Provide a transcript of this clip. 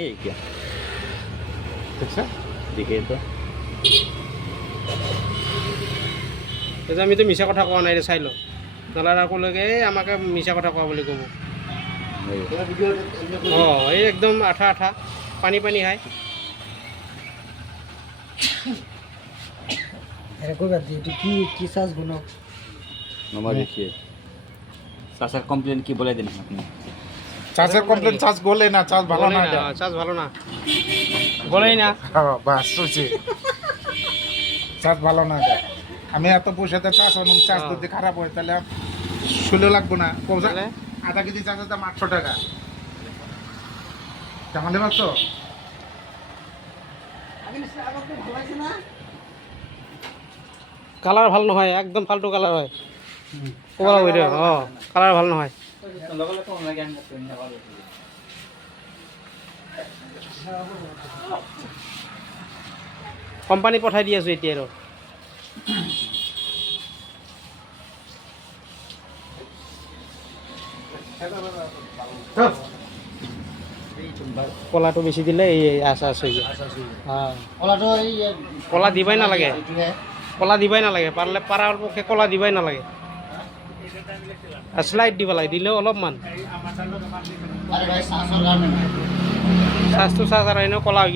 এই क्या দেখছে देखिए तो এতিয়া আমিতো মিছা কথা কোৱা নাই চাই লওঁ নহ'লে আৰু ক'লেকে আমাকে মিছা কথা কোৱা বুলি ক'ব वही অঁ এই একদম আঠা আঠা পানী পানী খায় কি চার্জ গুলো नंबर देखिए सर कंप्लेन की बोले देना अपने চার্জের কমপ্লেন চার্জ গোলে না চার্জ ভালো না এটা চার্জ ভালো না গলেই না বাস শুনছি চার্জ ভালো না এটা আমি এত পয়সাতে চার্জ আনুন চার্জ যদি খারাপ হয় তাহলে শুলে লাগবো না কৌশা তাহলে? আধা কেজি চার্জের দাম 800 টাকা জামালে পারছো কালার ভালো নহয় একদম ফাল্টু কালার হয় ক'ব লাগিব এতিয়া অঁ কালাৰ ভাল নহয় কোম্পানী পঠাই দি আছোঁ এতিয়া আৰু কলাটো বেছি দিলে এই আচ আচ হৈ যায় অঁ ওলাটো এই কলা দিবই নালাগে কলা দিবই নালাগে পাৰিলে পাৰাৰ পক্ষে কলা দিবই নালাগে শ্লাইড দিব লাগে দিলেও অলপমান আরে ভাই সাসর গান চাৰ্জটো চাৰ্জ আৰু এনেও কলা হৈ